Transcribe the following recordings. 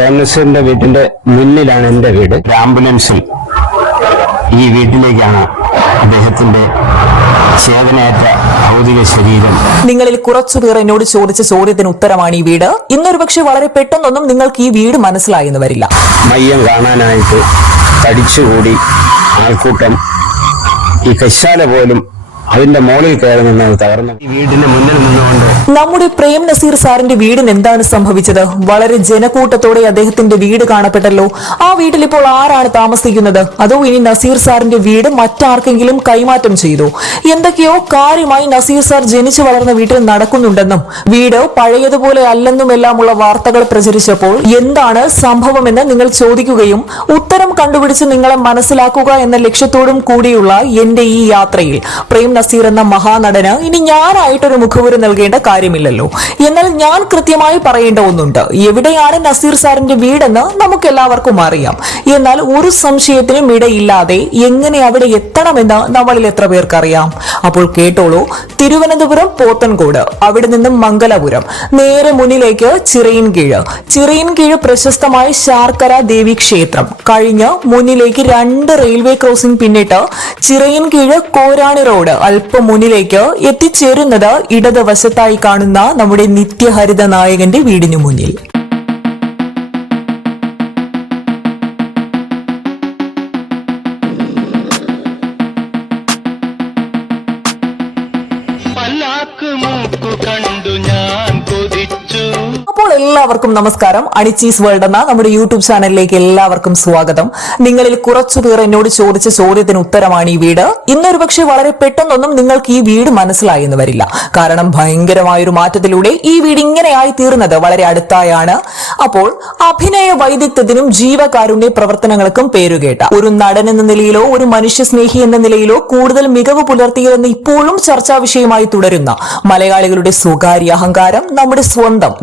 പ്രേംനസീറിന്റെ വീട്ടിന്റെ മുന്നിലാണ് എന്റെ വീട്. ആംബുലൻസിൽ ഈ വീട്ടിലേക്കാണ് അദ്ദേഹത്തിന്റെ ചേതനയേറ്റ ഭൗതിക ശരീരം. നിങ്ങളിൽ കുറച്ചുപേർ എന്നോട് ചോദിച്ച ചോദ്യത്തിന് ഉത്തരമാണ് ഈ വീട്. ഇന്നൊരു പക്ഷെ വളരെ പെട്ടെന്നൊന്നും നിങ്ങൾക്ക് ഈ വീട് മനസ്സിലായെന്ന് വരില്ല. മയ്യം കാണാനായിട്ട് തടിച്ചുകൂടി ആൾക്കൂട്ടം ഈ കശാല പോലും അതിന്റെ മോളിൽ കയറി തകർന്നു. ഈ വീടിന്റെ മുന്നിൽ നിന്നുകൊണ്ട് നമ്മുടെ പ്രേം നസീർ സാറിന്റെ വീടിന് എന്താണ് സംഭവിച്ചത്? വളരെ ജനക്കൂട്ടത്തോടെ അദ്ദേഹത്തിന്റെ വീട് കാണപ്പെട്ടല്ലോ. ആ വീട്ടിൽ ഇപ്പോൾ ആരാണ് താമസിക്കുന്നത്? അതോ ഇനി നസീർ സാറിന്റെ വീട് മറ്റാർക്കെങ്കിലും കൈമാറ്റം ചെയ്തു? എന്തൊക്കെയോ കാര്യമായി നസീർ സാർ ജനിച്ചു വളർന്ന വീട്ടിൽ നടക്കുന്നുണ്ടെന്നും വീട് പഴയതുപോലെ അല്ലെന്നും അല്ലെന്നുമെല്ലാമുള്ള വാർത്തകൾ പ്രചരിച്ചപ്പോൾ എന്താണ് സംഭവമെന്ന് നിങ്ങൾ ചോദിക്കുകയും ഉത്തരം കണ്ടുപിടിച്ച് നിങ്ങളെ മനസ്സിലാക്കുക എന്ന ലക്ഷ്യത്തോടും കൂടിയുള്ള എന്റെ ഈ യാത്രയിൽ പ്രേം നസീർ എന്ന മഹാനടന് ഇനി ഞാനായിട്ടൊരു മുഖവുര നൽകേണ്ട കാര്യമില്ലല്ലോ. എന്നാൽ ഞാൻ കൃത്യമായി പറയേണ്ട ഒന്നുണ്ട്. എവിടെയാണ് നസീർ സാറിന്റെ വീടെന്ന് നമുക്ക് എല്ലാവർക്കും അറിയാം. എന്നാൽ ഒരു സംശയത്തിനും ഇടയില്ലാതെ എങ്ങനെ അവിടെ എത്തണമെന്ന് നമ്മളിൽ എത്ര പേർക്കറിയാം? അപ്പോൾ കേട്ടോളൂ. തിരുവനന്തപുരം പോത്തൻകോട്. അവിടെ നിന്നും മംഗലപുരം. നേരെ മുന്നിലേക്ക് ചിറയിൻകീഴ്. ചിറയിൻകീഴ് പ്രശസ്തമായ ശാർക്കര ദേവി ക്ഷേത്രം. കഴിഞ്ഞ് മുന്നിലേക്ക് രണ്ട് റെയിൽവേ ക്രോസിംഗ് പിന്നിട്ട് ചിറയിൻകീഴ് കോരാണി റോഡ് അല്പം മുന്നിലേക്ക് എത്തിച്ചേരുന്നത് ഇടതുവശത്തായി കാണുന്ന നമ്മുടെ നിത്യഹരിത നായകന്റെ വീടിനു മുന്നിൽ. മൂക്കു കണ്ടു ഞാൻ കൊതിച്ചു അപ്പോൾ എല്ലാവർക്കും നമസ്കാരം. അണിച്ചീസ് വേൾഡ് എന്ന നമ്മുടെ യൂട്യൂബ് ചാനലിലേക്ക് എല്ലാവർക്കും സ്വാഗതം. നിങ്ങളിൽ കുറച്ചുപേർ എന്നോട് ചോദിച്ച ചോദ്യത്തിന് ഉത്തരമാണ് ഈ വീട്. ഇന്നൊരു പക്ഷേ വളരെ പെട്ടെന്നൊന്നും നിങ്ങൾക്ക് ഈ വീട് മനസ്സിലായി എന്ന് വരില്ല. കാരണം ഭയങ്കരമായൊരു മാറ്റത്തിലൂടെ ഈ വീട് ഇങ്ങനെയായി തീർന്നത് വളരെ അടുത്തായാണ്. അപ്പോൾ അഭിനയ വൈദഗ്ധ്യത്തിനും ജീവകാരുണ്യ പ്രവർത്തനങ്ങൾക്കും പേരുകേട്ട ഒരു നടൻ എന്ന നിലയിലോ ഒരു മനുഷ്യസ്നേഹി എന്ന നിലയിലോ കൂടുതൽ മികവ് പുലർത്തിയതെന്ന് ഇപ്പോഴും ചർച്ചാ വിഷയമായി തുടരുന്ന മലയാളികളുടെ സ്വകാര്യ അഹങ്കാരം നമ്മുടെ സ്വന്തം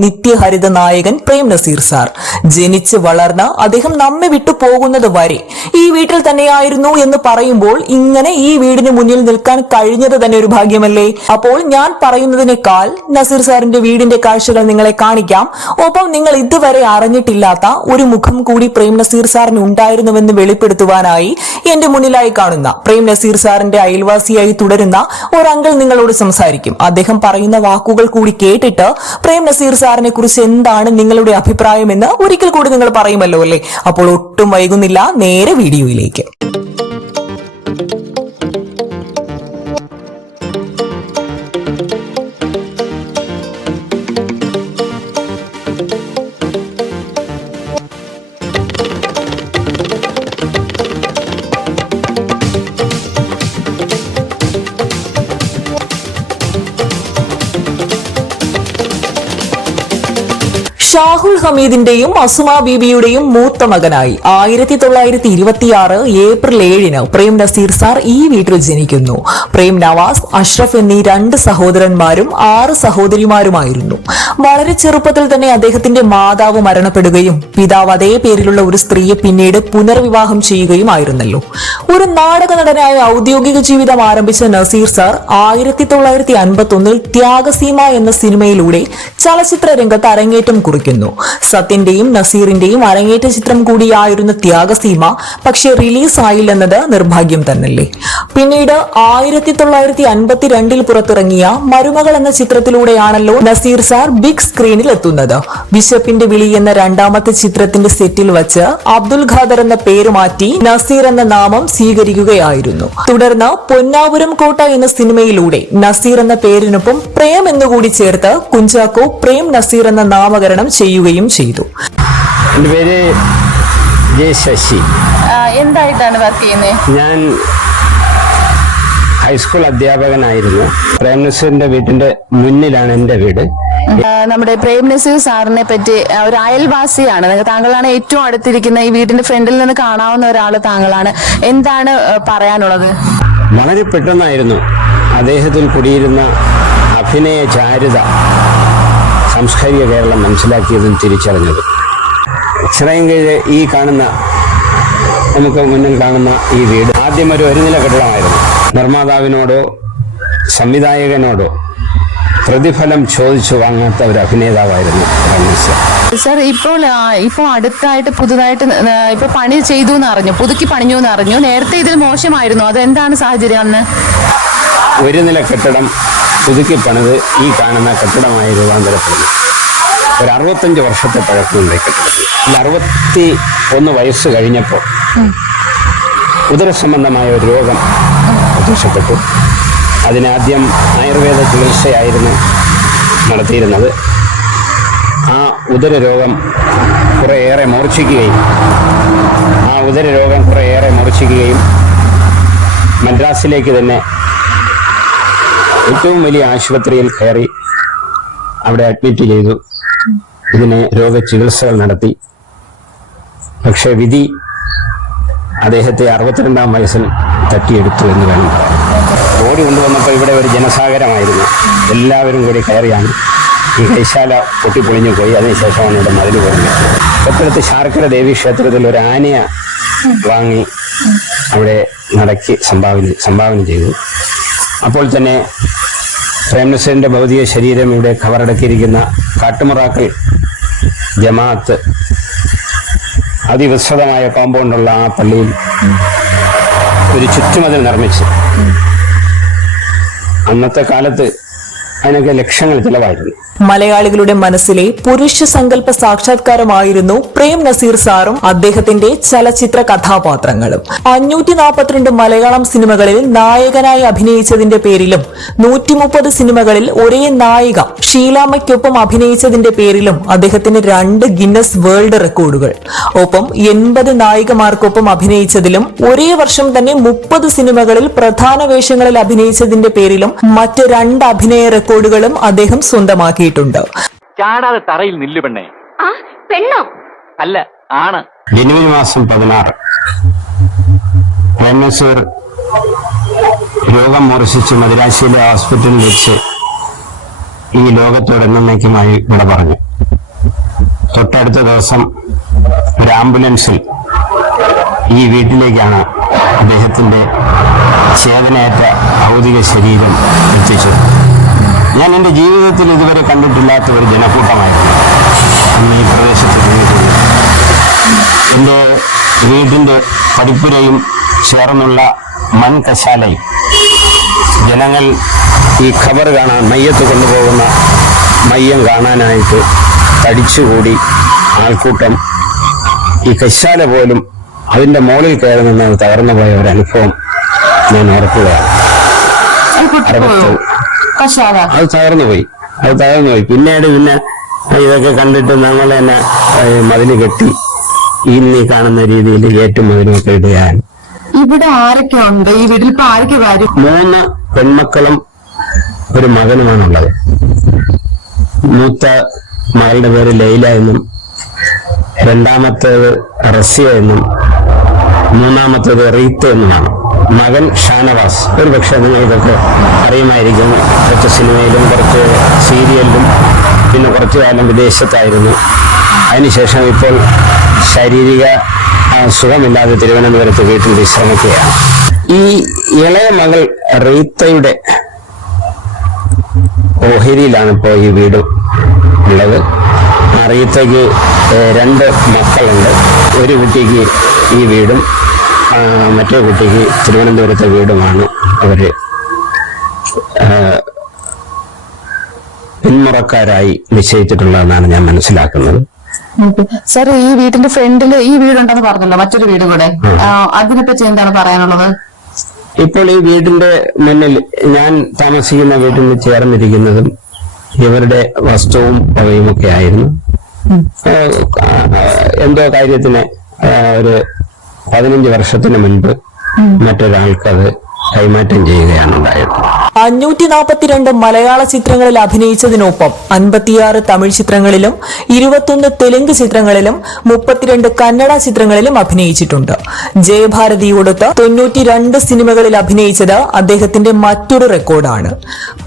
നിത്യഹരിത നായകൻ പ്രേം നസീർ സാർ. ജനിച്ച് വളർന്ന അദ്ദേഹം നമ്മെ വിട്ടു പോകുന്നത് വരെ ഈ വീട്ടിൽ തന്നെയായിരുന്നു എന്ന് പറയുമ്പോൾ ഇങ്ങനെ ഈ വീടിന് മുന്നിൽ നിൽക്കാൻ കഴിഞ്ഞത് തന്നെ ഒരു ഭാഗ്യമല്ലേ? അപ്പോൾ ഞാൻ പറയുന്നതിനേക്കാൾ നസീർ സാറിന്റെ വീടിന്റെ കാഴ്ചകൾ നിങ്ങളെ കാണിക്കാം. ഒപ്പം നിങ്ങൾ ഇതുവരെ അറിഞ്ഞിട്ടില്ലാത്ത ഒരു മുഖം കൂടി പ്രേം നസീർ സാറിന് ഉണ്ടായിരുന്നുവെന്ന് വെളിപ്പെടുത്തുവാനായി എന്റെ മുന്നിലായി കാണുന്ന പ്രേം നസീർ സാറിന്റെ അയൽവാസിയായി തുടരുന്ന ഒരു അങ്കിൾ നിങ്ങളോട് സംസാരിക്കും. അദ്ദേഹം പറയുന്ന വാക്കുകൾ കൂടി കേട്ടിട്ട് പ്രേം നസീർ സാറിനെ കുറിച്ച് എന്താണ് നിങ്ങളുടെ അഭിപ്രായമെന്ന് ഒരിക്കൽ കൂടി നിങ്ങൾ പറയുമല്ലോ അല്ലേ? അപ്പോൾ ഒട്ടും വൈകുന്നില്ല. നേരെ വീഡിയോയിലേക്ക്. ഹമീദിന്റെയും അസുമ ബീബിയുടെയും മൂത്ത മകനായി. ആയിരത്തി തൊള്ളായിരത്തി ഇരുപത്തിയാറ് ഏപ്രിൽ ഏഴിന് പ്രേം നസീർ സാർ ഈ വീട്ടിൽ ജനിക്കുന്നു. പ്രേം നവാസ് അഷ്റഫ് എന്നീ രണ്ട് സഹോദരന്മാരും ആറ് സഹോദരിമാരുമായിരുന്നു. വളരെ ചെറുപ്പത്തിൽ തന്നെ അദ്ദേഹത്തിന്റെ മാതാവ് മരണപ്പെടുകയും പിതാവ് അതേ പേരിലുള്ള ഒരു സ്ത്രീയെ പിന്നീട് പുനർവിവാഹം ചെയ്യുകയും ചെയ്യുകയുമായിരുന്നല്ലോ. ഒരു നാടക നടനായ ഔദ്യോഗിക ജീവിതം ആരംഭിച്ച നസീർ സാർ ആയിരത്തി തൊള്ളായിരത്തി അൻപത്തി ഒന്നിൽ ത്യാഗസീമ എന്ന സിനിമയിലൂടെ ചലച്ചിത്ര രംഗത്ത് അരങ്ങേറ്റം കുറിക്കുന്നു. സത്യന്റെയും നസീറിന്റെയും അരങ്ങേറ്റ ചിത്രം കൂടിയായിരുന്ന ത്യാഗസീമ പക്ഷേ റിലീസ് ആയില്ലെന്നത് നിർഭാഗ്യം തന്നല്ലേ. പിന്നീട് ആയിരത്തി തൊള്ളായിരത്തി അൻപത്തിരണ്ടിൽ പുറത്തിറങ്ങിയ മരുമകൾ എന്ന ചിത്രത്തിലൂടെയാണല്ലോ നസീർ സാർ ബിഗ് സ്ക്രീനിൽ എത്തുന്നത്. ബിഷപ്പിന്റെ വിളി എന്ന രണ്ടാമത്തെ ചിത്രത്തിന്റെ സെറ്റിൽ വച്ച് അബ്ദുൽ ഖാദർ എന്ന പേര് മാറ്റി നസീർ എന്ന നാമം സ്വീകരിക്കുകയായിരുന്നു. തുടർന്ന് പൊന്നാപുരം കോട്ട എന്ന സിനിമയിലൂടെ നസീർ എന്ന പേരിനൊപ്പം പ്രേം എന്നുകൂടി ചേർത്ത് കുഞ്ചാക്കോ പ്രേം നസീർ എന്ന നാമകരണം ചെയ്യുകയും ചെയ്തു. എന്റെ പേര് ജെ ശശി. എന്തായിട്ടാണ് വർക്ക് ചെയ്യുന്നത് ഞാൻ ഹൈസ്കൂൾ അധ്യാപകനായിരുന്നു. പ്രേംനസീറിന്റെ വീട്ടിന്റെ മുന്നിലാണ് എന്റെ വീട്. നമ്മുടെ പ്രേം നസീർ സാറിനെ പറ്റി ഒരു അയൽവാസിയാണ്. താങ്കളാണ് ഏറ്റവും അടുത്തിരിക്കുന്ന ഈ വീടിന്റെ ഫ്രണ്ടിൽ നിന്ന് കാണാവുന്ന ഒരാൾ താങ്കളാണ്. എന്താണ് പറയാനുള്ളത്? വളരെ പെട്ടെന്നായിരുന്നു. അദ്ദേഹത്തിൽ കുടിയിരുന്ന അഭിനയ ചാരുത സാംസ്കാരിക കേരളം മനസ്സിലാക്കിയതും തിരിച്ചറിഞ്ഞത്. ചിറയൻകീഴ് ഈ കാണുന്ന നമുക്ക് മുന്നിൽ കാണുന്ന ഈ വീട് ആദ്യം ഒരു ഒരു നില കെട്ടിടമായിരുന്നു. നിർമ്മാതാവിനോടോ സംവിധായകനോടോ പ്രതിഫലം ചോദിച്ചു വാങ്ങാത്ത ഒരു അഭിനേതാവായിരുന്നു രമേശ് സർ. ഇപ്പോൾ ഇപ്പൊ ഇപ്പോൾ അടുത്തായിട്ട് പുതുതായിട്ട് ഇപ്പോൾ ഇപ്പൊ പണി ചെയ്തു എന്ന് അറിഞ്ഞു പുതുക്കി പണിഞ്ഞു എന്ന് അറിഞ്ഞു നേരത്തെ ഇതിൽ മോശമായിരുന്നു. അതെന്താണ് സാഹചര്യം അന്ന്? ഒരു നില കെട്ടിടം പുതുക്കി പണിത് ഈ കാണുന്ന കെട്ടിടമായി രൂപാന്തരപ്പെടുന്നു. ഒരു അറുപത്തഞ്ച് വർഷത്തെ പഴക്കമുണ്ട് ഈ കെട്ടിടത്തിൽ. അറുപത്തി ഒന്ന് വയസ്സ് കഴിഞ്ഞപ്പോൾ ഉദര സംബന്ധമായ ഒരു രോഗം പ്രത്യക്ഷപ്പെട്ടു അതിനാദ്യം ആയുർവേദ ചികിത്സയായിരുന്നു നടത്തിയിരുന്നത്. ആ ഉദര രോഗം കുറേയേറെ മൂർച്ഛിക്കുകയും ആ ഉദര രോഗം കുറേയേറെ മൂർച്ഛിക്കുകയും മദ്രാസിലേക്ക് തന്നെ ഏറ്റവും വലിയ ആശുപത്രിയിൽ കയറി അവിടെ അഡ്മിറ്റ് ചെയ്തു. ഇതിന് രോഗചികിത്സകൾ നടത്തി. പക്ഷേ വിധി അദ്ദേഹത്തെ അറുപത്തിരണ്ടാം വയസ്സിൽ തട്ടിയെടുത്തു എന്ന് വേണം ഓടി കൊണ്ടുവന്നപ്പോൾ ഇവിടെ ഒരു ജനസാഗരമായിരുന്നു. എല്ലാവരും കൂടി കയറിയാണ്. ഈ കൈശാല പൊട്ടിപ്പൊളിഞ്ഞു പോയി. അതിനുശേഷമാണ് ഇവിടെ മതിൽ പോകുന്നത്. തൊട്ടടുത്ത് ശാർക്കര ദേവി ക്ഷേത്രത്തിൽ ഒരു ആനയെ വാങ്ങി അവിടെ നടക്കി സംഭാവന സംഭാവന ചെയ്തു. അപ്പോൾ തന്നെ പ്രേംനസറിന്റെ ഭൗതിക ശരീരം ഇവിടെ കവറടക്കിയിരിക്കുന്ന കാട്ടുമുറാക്കൾ ജമാഅത്ത് അതിവിസ്തൃതമായ കോമ്പൗണ്ടുള്ള ആ പള്ളിയിൽ ഒരു ചുറ്റുമതിൽ നിർമ്മിച്ച്. അന്നത്തെ കാലത്ത് അതിനൊക്കെ ലക്ഷങ്ങൾ ചിലവായിരുന്നു മലയാളികളുടെ മനസ്സിലെ പുരുഷ സങ്കല്പ സാക്ഷാത്കാരമായിരുന്നു പ്രേം നസീർ സാറും അദ്ദേഹത്തിന്റെ ചലച്ചിത്ര കഥാപാത്രങ്ങളും. അഞ്ഞൂറ്റി നാൽപ്പത്തിരണ്ട് മലയാളം സിനിമകളിൽ നായകനായി അഭിനയിച്ചതിന്റെ പേരിലും നൂറ്റി മുപ്പത് സിനിമകളിൽ ഒരേ നായിക ഷീലാമയ്ക്കൊപ്പം അഭിനയിച്ചതിന്റെ പേരിലും അദ്ദേഹത്തിന് രണ്ട് ഗിന്നസ് വേൾഡ് റെക്കോർഡുകൾ. ഒപ്പം എൺപത് നായികമാർക്കൊപ്പം അഭിനയിച്ചതിലും ഒരേ വർഷം തന്നെ മുപ്പത് സിനിമകളിൽ പ്രധാന വേഷങ്ങളിൽ അഭിനയിച്ചതിന്റെ പേരിലും മറ്റ് രണ്ട് അഭിനയ റെക്കോർഡുകളും അദ്ദേഹം സ്വന്തമാക്കിയിട്ടുണ്ട്. ചാടാതെ തറയിൽ നില്ലു പെണ്ണേ. ആ പെണ്ണോ? അല്ല ആണ്. ജനുവരി മാസം പതിനാറ്. രോഗം മൂർച്ഛിച്ച് മദിരാശിയിലെ ഹോസ്പിറ്റലിൽ വെച്ച് ഈ ലോകത്തോട് എന്നേക്കുമായി വിട പറഞ്ഞു. തൊട്ടടുത്ത ദിവസം ഒരു ആംബുലൻസിൽ ഈ വീട്ടിലേക്കാണ് അദ്ദേഹത്തിന്റെ ചേതനയേറ്റ ഭൗതിക ശരീരം എത്തിച്ചത്. ഞാൻ എന്റെ ജീവിതത്തിൽ ഇതുവരെ കണ്ടിട്ടില്ലാത്ത ഒരു ജനക്കൂട്ടമായിരുന്നു. അന്ന് ഈ പ്രദേശത്ത് തിങ്ങിയിട്ടുള്ളത് എന്റെ വീടിന്റെ പടിപ്പുരയും ചേർന്നുള്ള മൺകശാലയും. ജനങ്ങൾ ഈ ഖബർ കാണാൻ മയ്യത്ത് കൊണ്ടുപോകുന്ന മയ്യം കാണാനായിട്ട് തടിച്ചുകൂടി ആൾക്കൂട്ടം ഈ കശാല പോലും അതിന്റെ മുകളിൽ കയറി നിന്ന് തകർന്നു പോയ ഒരു അനുഭവം ഞാൻ ഓർക്കുകയാണ്. അറുപത്തി അത് തകർന്നു പോയി. അത് തകർന്നു പോയി. പിന്നീട് പിന്നെ ഇതൊക്കെ കണ്ടിട്ട് നമ്മൾ തന്നെ മതിൽ കെട്ടി. ഇന്ന് കാണുന്ന രീതിയിൽ ഏറ്റവും മതിലൊക്കെ ഇടുകയാണ്. ഇവിടെ ആരൊക്കെ ഉണ്ട്? ഈ വീട്ടിൽ ഇപ്പൊ ആരൊക്കെ വരും? മൂന്ന് പെൺമക്കളും ഒരു മകനുമാണുള്ളത്. മൂത്ത മകളുടെ പേര് ലൈല എന്നും രണ്ടാമത്തേത് റസിയ എന്നും മൂന്നാമത്തേത് റീത്ത എന്നുമാണ്. മകൻ ഷാനവാസ്. ഒരു പക്ഷേ നിങ്ങൾക്കൊക്കെ അറിയുമായിരിക്കും. കുറച്ച് സിനിമയിലും കുറച്ച് സീരിയലിലും പിന്നെ കുറച്ചു കാലം വിദേശത്തായിരുന്നു. അതിനുശേഷം ഇപ്പോൾ ശാരീരിക സുഖമില്ലാതെ തിരുവനന്തപുരത്ത് വീട്ടിൽ വിശ്രമിക്കുകയാണ്. ഈ ഇളയ മകൾ റീത്തയുടെ ഓഹരിയിലാണ് ഇപ്പോൾ ഈ വീട് ഉള്ളത്. റീത്തയ്ക്ക് രണ്ട് മക്കളുണ്ട്. ഒരു കുട്ടിക്ക് ഈ വീടും മറ്റേ കുട്ടിക്ക് തിരുവനന്തപുരത്തെ വീടുമാണ് അവർ. പിന്മുറക്കാരായി നിശ്ചയിച്ചിട്ടുള്ളതെന്നാണ് ഞാൻ മനസ്സിലാക്കുന്നത്. സാർ ഈ വീട്ടിന്റെ ഫ്രണ്ടിൽ ഈ വീടുണ്ടെന്ന് പറഞ്ഞല്ലോ മറ്റൊരു വീട് കൂടെ. അതിനെപ്പറ്റി എന്താണ് പറയാനുള്ളത്? ഇപ്പോൾ ഈ വീടിന്റെ മുന്നിൽ ഞാൻ താമസിക്കുന്ന വീട്ടിൽ ചേർന്നിരിക്കുന്നതും ഇവരുടെ വസ്തുവും ഒക്കെ ആയിരുന്നു. എന്തോ കാര്യത്തിന് ഒരു പതിനഞ്ച് വർഷത്തിന് മുൻപ് മറ്റൊരാൾക്കത് കൈമാറ്റം ചെയ്യുകയാണ് ഉണ്ടായത് അഞ്ഞൂറ്റി നാൽപ്പത്തിരണ്ട് മലയാള ചിത്രങ്ങളിൽ അഭിനയിച്ചതിനൊപ്പം അൻപത്തിയാറ് തമിഴ് ചിത്രങ്ങളിലും ഇരുപത്തൊന്ന് തെലുങ്ക് ചിത്രങ്ങളിലും മുപ്പത്തിരണ്ട് കന്നഡ ചിത്രങ്ങളിലും അഭിനയിച്ചിട്ടുണ്ട്. ജയഭാരതിയോടൊത്ത് തൊണ്ണൂറ്റിരണ്ട് സിനിമകളിൽ അഭിനയിച്ചത് അദ്ദേഹത്തിന്റെ മറ്റൊരു റെക്കോർഡാണ്.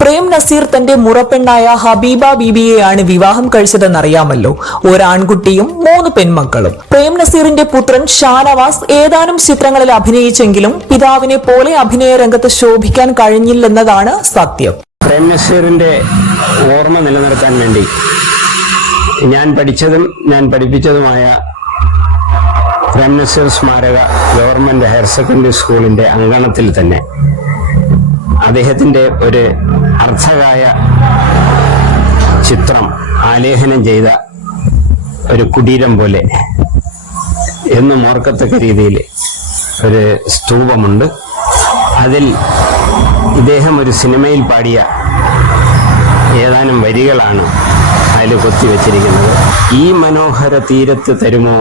പ്രേം നസീർ തന്റെ മുറപ്പെണ്ണായ ഹബീബ ബീബിയെയാണ് വിവാഹം കഴിച്ചതെന്നറിയാമല്ലോ. ഒരാൺകുട്ടിയും മൂന്ന് പെൺമക്കളും. പ്രേം നസീറിന്റെ പുത്രൻ ഷാനവാസ് ഏതാനും ചിത്രങ്ങളിൽ അഭിനയിച്ചെങ്കിലും പിതാവിനെ പോലെ അഭിനയ രംഗത്ത് ശോഭിക്കാൻ കഴിഞ്ഞില്ലെന്നതാണ് സത്യം. പ്രേം ഓർമ്മ നിലനിർത്താൻ വേണ്ടി ഞാൻ പഠിച്ചതും ഞാൻ പഠിപ്പിച്ചതുമായ പ്രേം സ്മാരക ഗവൺമെന്റ് ഹയർ സെക്കൻഡറി സ്കൂളിന്റെ അങ്കണത്തിൽ തന്നെ അദ്ദേഹത്തിന്റെ ഒരു അർത്ഥകായ ചിത്രം ആലേഖനം ചെയ്ത ഒരു കുടീരം പോലെ എന്നും ഓർക്കത്തക്ക രീതിയിൽ ഒരു സ്തൂപമുണ്ട്. അതിൽ ഇദ്ദേഹം ഒരു സിനിമയിൽ പാടിയ ഏതാനും വരികളാണ് അതിൽ കൊത്തിവെച്ചിരിക്കുന്നത് ഈ മനോഹര തീരത്ത് തരുമോ?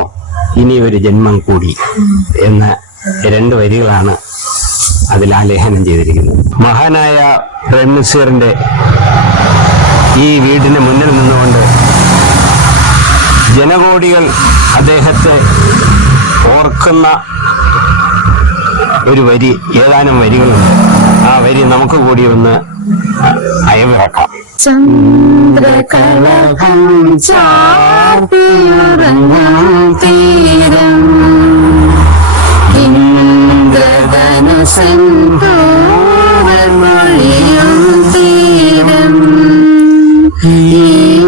ഇനി ഒരു ജന്മം കൂടി എന്ന രണ്ട് വരികളാണ് അതിൽ ആലേഖനം ചെയ്തിരിക്കുന്നത്. മഹാനായ പ്രേം ഈ വീടിന് മുന്നിൽ നിന്നുകൊണ്ട് ജനകോടികൾ അദ്ദേഹത്തെ ഓർക്കുന്ന ഒരു വരി ഏതാനും വരികളുണ്ട്. വരി നമുക്ക് കൂടി ഒന്ന് അയവിറക്കാം. ചാർത്തിയുറങ്ങും തീരം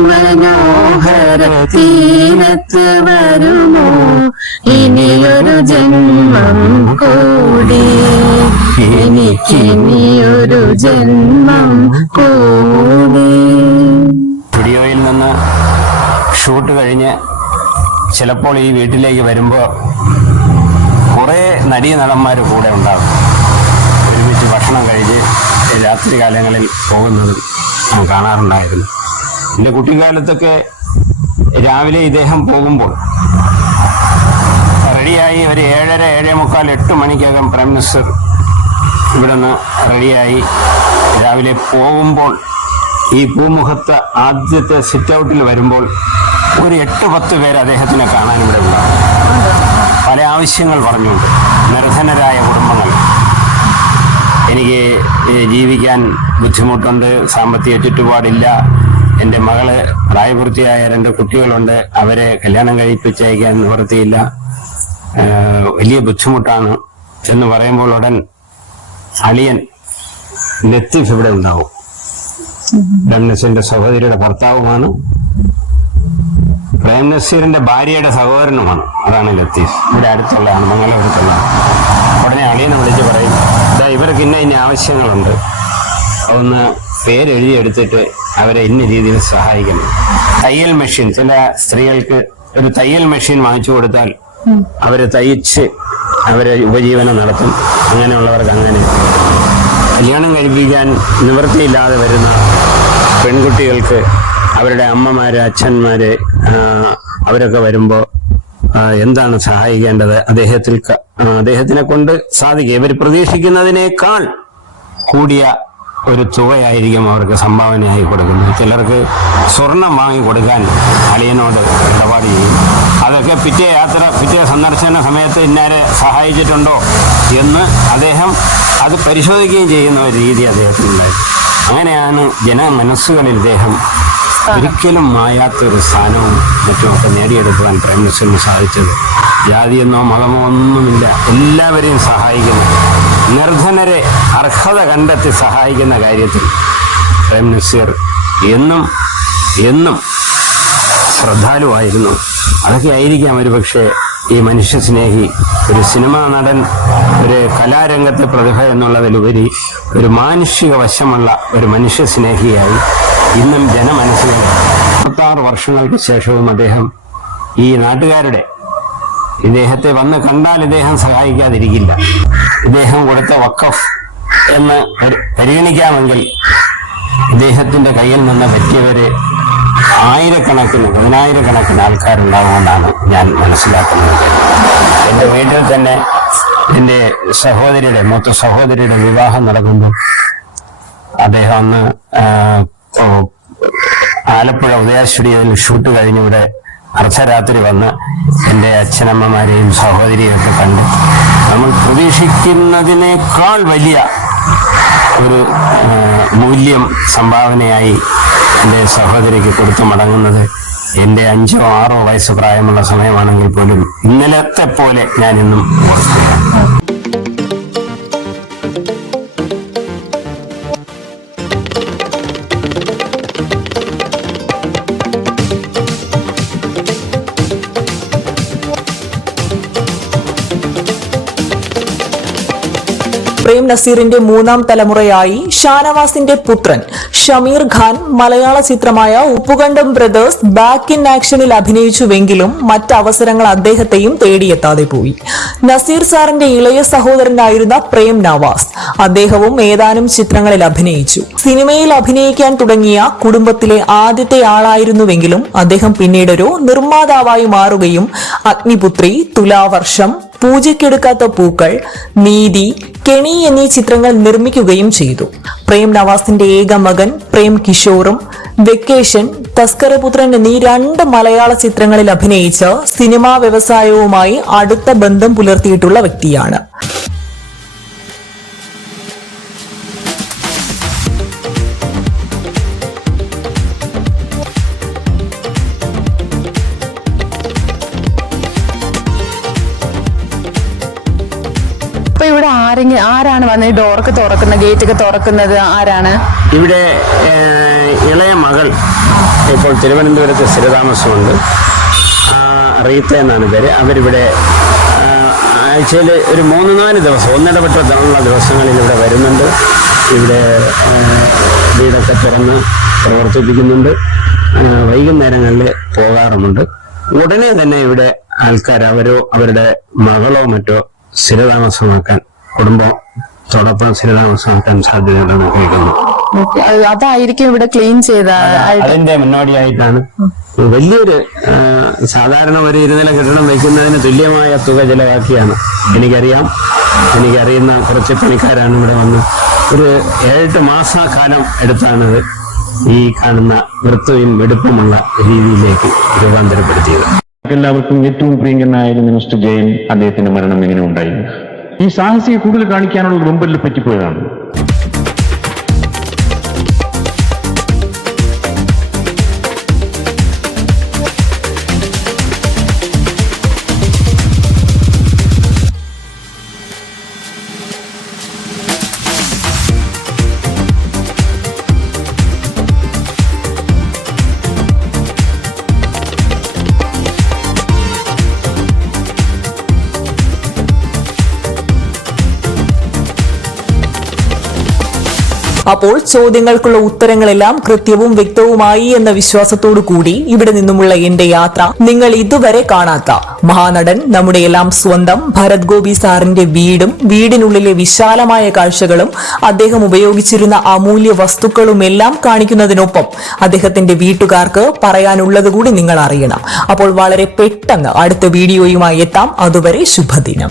മനോഹര തീരത്ത് വരുമോ ഇനിയൊരു ജന്മം കൂടി എനിക്കിനിയൊരു ജന്മം കൂടി. സ്റ്റുഡിയോയിൽ നിന്ന് ഷൂട്ട് കഴിഞ്ഞ് ചിലപ്പോൾ ഈ വീട്ടിലേക്ക് വരുമ്പോൾ കുറേ നടീനടന്മാർ കൂടെ ഉണ്ടാകും. ഒരുമിച്ച് ഭക്ഷണം കഴിച്ച് രാത്രി കാലങ്ങളിൽ പോകുന്നത് ഞാൻ കാണാറുണ്ടായിരുന്നു. എന്റെ കുട്ടിക്കാലത്തൊക്കെ രാവിലെ ഇദ്ദേഹം പോകുമ്പോൾ റെഡിയായി ഒരു ഏഴര ഏഴേ മുക്കാൽ എട്ട് മണിക്കകം പ്രൈം മിനിസ്റ്റർ ഇവിടെ നിന്ന് റെഡിയായി. രാവിലെ പോകുമ്പോൾ ഈ പൂമുഖത്ത് ആദ്യത്തെ സിറ്റ് ഔട്ടിൽ വരുമ്പോൾ ഒരു എട്ട് പത്ത് പേര് അദ്ദേഹത്തിനെ കാണാൻ ഇവിടെ ഉണ്ടാകും പല ആവശ്യങ്ങൾ പറഞ്ഞുകൊണ്ട് നിർധനരായ കുടുംബങ്ങൾ. എനിക്ക് ജീവിക്കാൻ ബുദ്ധിമുട്ടുണ്ട് സാമ്പത്തിക ചുറ്റുപാടില്ല. എന്റെ മകൾ പ്രായപൂർത്തിയായ രണ്ട് കുട്ടികളുണ്ട്. അവരെ കല്യാണം കഴിപ്പിച്ചയക്കാൻ നിവൃത്തിയില്ല. വലിയ ബുദ്ധിമുട്ടാണ്. എന്ന് പറയുമ്പോൾ ഉടൻ അളിയൻ ലത്തീഫ് ഇവിടെ ഉണ്ടാവും. ഡംനസിന്റെ സഹോദരിയുടെ ഭർത്താവുമാണ്. പ്രേം നസീറിന്റെ ഭാര്യയുടെ സഹോദരനുമാണ്. അതാണ് ലത്തീഫ്. ഇവിടെ അടുത്തുള്ളതാണ് മംഗലപുരത്തുള്ളതാണ് ഉടനെ അളിയനെ വിളിച്ച് പറയും ഇതാ ഇവർക്ക് ഇന്ന ഇന്ന ആവശ്യങ്ങളുണ്ട്. ഒന്ന് പേരെഴുതി എടുത്തിട്ട് അവരെ ഇന്ന രീതിയിൽ സഹായിക്കണം. തയ്യൽ മെഷീൻ ചില സ്ത്രീകൾക്ക് ഒരു തയ്യൽ മെഷീൻ വാങ്ങിച്ചു കൊടുത്താൽ അവരെ തയ്ച്ച് അവരെ ഉപജീവനം നടത്തും. അങ്ങനെയുള്ളവർക്ക് അങ്ങനെ. കല്യാണം കഴിപ്പിക്കാൻ നിവൃത്തിയില്ലാതെ വരുന്ന പെൺകുട്ടികൾക്ക് അവരുടെ അമ്മമാർ അച്ഛന്മാർ അവരൊക്കെ വരുമ്പോൾ എന്താണ് സഹായിക്കേണ്ടത്? അദ്ദേഹത്തിൽ അദ്ദേഹത്തിനെ കൊണ്ട് സാധിക്കുക ഇവർ പ്രതീക്ഷിക്കുന്നതിനേക്കാൾ കൂടിയ ഒരു തുകയായിരിക്കും അവർക്ക് സംഭാവനയായി കൊടുക്കുന്നത്. ചിലർക്ക് സ്വർണം വാങ്ങി കൊടുക്കാൻ അളിയനോട് ഇടപാട് ചെയ്യും. അതൊക്കെ പിറ്റേ യാത്ര പിറ്റേ സന്ദർശന സമയത്ത് ഇന്നാരെ സഹായിച്ചിട്ടുണ്ടോ എന്ന് അദ്ദേഹം അത് പരിശോധിക്കുകയും ചെയ്യുന്ന ഒരു രീതി അദ്ദേഹത്തിനുണ്ടായി. അങ്ങനെയാണ് ജന മനസ്സുകളിൽ ഇദ്ദേഹം ഒരിക്കലും മായാത്തൊരു സ്ഥാനവും മറ്റുമൊക്കെ നേടിയെടുക്കുവാൻ പ്രൈം മിനിസ്റ്ററിന് സാധിച്ചത്. ജാതിയെന്നോ മതമോ ഒന്നുമില്ല. എല്ലാവരെയും സഹായിക്കുന്നു നിർധനരെ അർഹത കണ്ടെത്തി സഹായിക്കുന്ന കാര്യത്തിൽ പ്രൈം മിനിസ്റ്റർ എന്നും എന്നും ശ്രദ്ധാലുവായിരുന്നു. അതൊക്കെ ആയിരിക്കാം ഒരു പക്ഷേ ഈ മനുഷ്യസ്നേഹി ഒരു സിനിമാ നടൻ ഒരു കലാരംഗത്തെ പ്രതിഭ എന്നുള്ളതിലുപരി ഒരു മാനുഷിക വശമുള്ള ഒരു മനുഷ്യസ്നേഹിയായി ഇന്നും ജനമനസ്സുകളിൽ മുപ്പത്താറ് വർഷങ്ങൾക്ക് ശേഷവും അദ്ദേഹം ഈ നാട്ടുകാരുടെ ഇദ്ദേഹത്തെ വന്ന് കണ്ടാൽ ഇദ്ദേഹം സഹായിക്കാതിരിക്കില്ല. ഇദ്ദേഹം കൊടുത്ത വക്കഫ് എന്ന് പരി- പരിഗണിക്കാമെങ്കിൽ ഇദ്ദേഹത്തിന്റെ കയ്യിൽ നിന്ന് പറ്റിയവര് ആയിരക്കണക്കിന് പതിനായിരക്കണക്കിന് ആൾക്കാരുണ്ടാവുമെന്നാണ് ഞാൻ മനസ്സിലാക്കുന്നത്. എന്റെ വീട്ടിൽ തന്നെ എന്റെ സഹോദരിയുടെ മൂത്ത സഹോദരിയുടെ വിവാഹം നടക്കുമ്പോൾ അദ്ദേഹം അന്ന് ആലപ്പുഴ ഉദയ സ്റ്റുഡിയോയിൽ ഷൂട്ട് കഴിഞ്ഞിവിടെ അർദ്ധരാത്രി വന്ന് എന്റെ അച്ഛനമ്മമാരെയും സഹോദരിയും ഒക്കെ കണ്ട് നമ്മൾ പ്രതീക്ഷിക്കുന്നതിനേക്കാൾ വലിയ ഒരു മൂല്യം സംഭാവനയായി എന്റെ സഹോദരിക്ക് കൊടുത്തു മടങ്ങുന്നത് എന്റെ അഞ്ചോ ആറോ വയസ്സ് പ്രായമുള്ള സമയമാണെങ്കിൽ പോലും ഇന്നലത്തെ പോലെ ഞാൻ ഇന്നും പ്രേം നസീറിന്റെ മൂന്നാം തലമുറയായി ഷാനവാസിന്റെ പുത്രൻ ഷമീർ ഖാൻ മലയാള ചിത്രമായ ഉപ്പുകണ്ടം ബ്രദേഴ്സ് ബാക്ക് ഇൻ ആക്ഷനിൽ അഭിനയിച്ചുവെങ്കിലും മറ്റ് അവസരങ്ങൾ അദ്ദേഹത്തെയും തേടിയെത്താതെ പോയി. നസീർ സാറിന്റെ ഇളയ സഹോദരനായിരുന്ന പ്രേം നവാസ് അദ്ദേഹവും ഏതാനും ചിത്രങ്ങളിൽ അഭിനയിച്ചു. സിനിമയിൽ അഭിനയിക്കാൻ തുടങ്ങിയ കുടുംബത്തിലെ ആദ്യത്തെ ആളായിരുന്നുവെങ്കിലും അദ്ദേഹം പിന്നീടൊരു നിർമ്മാതാവായി മാറുകയും അഗ്നിപുത്രി തുലാവർഷം പൂജയ്ക്കെടുക്കാത്ത പൂക്കൾ നീതി കെണി എന്നീ ചിത്രങ്ങൾ നിർമ്മിക്കുകയും ചെയ്തു. പ്രേം നവാസിന്റെ ഏക മകൻ പ്രേം കിഷോറും വെക്കേഷൻ തസ്കരപുത്രൻ എന്നീ രണ്ട് മലയാള ചിത്രങ്ങളിൽ അഭിനയിച്ച് സിനിമാ വ്യവസായവുമായി അടുത്ത ബന്ധം പുലർത്തിയിട്ടുള്ള വ്യക്തിയാണ്. ആരെങ്കിലും ആരാണ് വന്ന് ഈ ഡോറൊക്കെ തുറക്കുന്നത് ഗേറ്റ് ഒക്കെ തുറക്കുന്നത്? ആരാണ്? ഇവിടെ ഇളയ മകൾ. ഇപ്പോൾ തിരുവനന്തപുരത്ത് സ്ഥിരതാമസമുണ്ട്. റീത്ത എന്നാണ് പേര്. അവരിവിടെ ആഴ്ചയിൽ ഒരു മൂന്ന് നാല് ദിവസം ഒന്നിടപെട്ടുള്ള ദിവസങ്ങളിൽ ഇവിടെ വരുന്നുണ്ട്. ഇവിടെ വീടൊക്കെ തുറന്ന് പ്രവർത്തിപ്പിക്കുന്നുണ്ട്. വൈകുന്നേരങ്ങളിൽ പോകാറുമുണ്ട്. ഉടനെ തന്നെ ഇവിടെ ആൾക്കാർ അവരോ അവരുടെ മകളോ മറ്റോ സ്ഥിരതാമസമാക്കാൻ കുടുംബത്തോടൊപ്പം സ്ഥിരതാമസമാക്കാൻ സാധ്യതയുണ്ടെന്ന് കേൾക്കുന്നു അതായിരിക്കും ഇവിടെ ക്ലീൻ ചെയ്ത അതിന്റെ മുന്നോടിയായിട്ടാണ്. വലിയൊരു സാധാരണ ഒരു ഇരുനില കെട്ടിടം വയ്ക്കുന്നതിന് തുല്യമായ തുക ചെലവാക്കിയാണ്. എനിക്കറിയാം. എനിക്കറിയുന്ന കുറച്ച് പണിക്കാരാണ് ഇവിടെ വന്ന് ഒരു ഏഴെട്ട് മാസക്കാലം എടുത്താണിത് ഈ കാണുന്ന വൃത്തുവും വെടുപ്പുമുള്ള രീതിയിലേക്ക് രൂപാന്തരപ്പെടുത്തിയത്. എല്ലാവർക്കും ഏറ്റവും പ്രിയങ്കരനായിരുന്നു മിനിസ്റ്റർ ജയൻ അദ്ദേഹത്തിന്റെ മരണം എങ്ങനെ ഉണ്ടായി? ഈ സാഹസിക കൂടുതൽ കാണിക്കാനുള്ള മുമ്പിൽ പറ്റിപ്പോയതാണ്. അപ്പോൾ ചോദ്യങ്ങൾക്കുള്ള ഉത്തരങ്ങളെല്ലാം കൃത്യവും വ്യക്തവുമായി എന്ന വിശ്വാസത്തോടു കൂടി ഇവിടെ നിന്നുമുള്ള എന്റെ യാത്ര നിങ്ങൾ ഇതുവരെ കാണാത്ത. മഹാനടൻ നമ്മുടെ എല്ലാം സ്വന്തം ഭരത് ഗോപി സാറിന്റെ വീടും വീടിനുള്ളിലെ വിശാലമായ കാഴ്ചകളും അദ്ദേഹം ഉപയോഗിച്ചിരുന്ന അമൂല്യ വസ്തുക്കളും എല്ലാം കാണിക്കുന്നതിനൊപ്പം അദ്ദേഹത്തിന്റെ വീട്ടുകാർക്ക് പറയാനുള്ളത് കൂടി നിങ്ങൾ അറിയണം. അപ്പോൾ വളരെ പെട്ടെന്ന് അടുത്ത വീഡിയോയുമായി എത്താം. അതുവരെ ശുഭദിനം.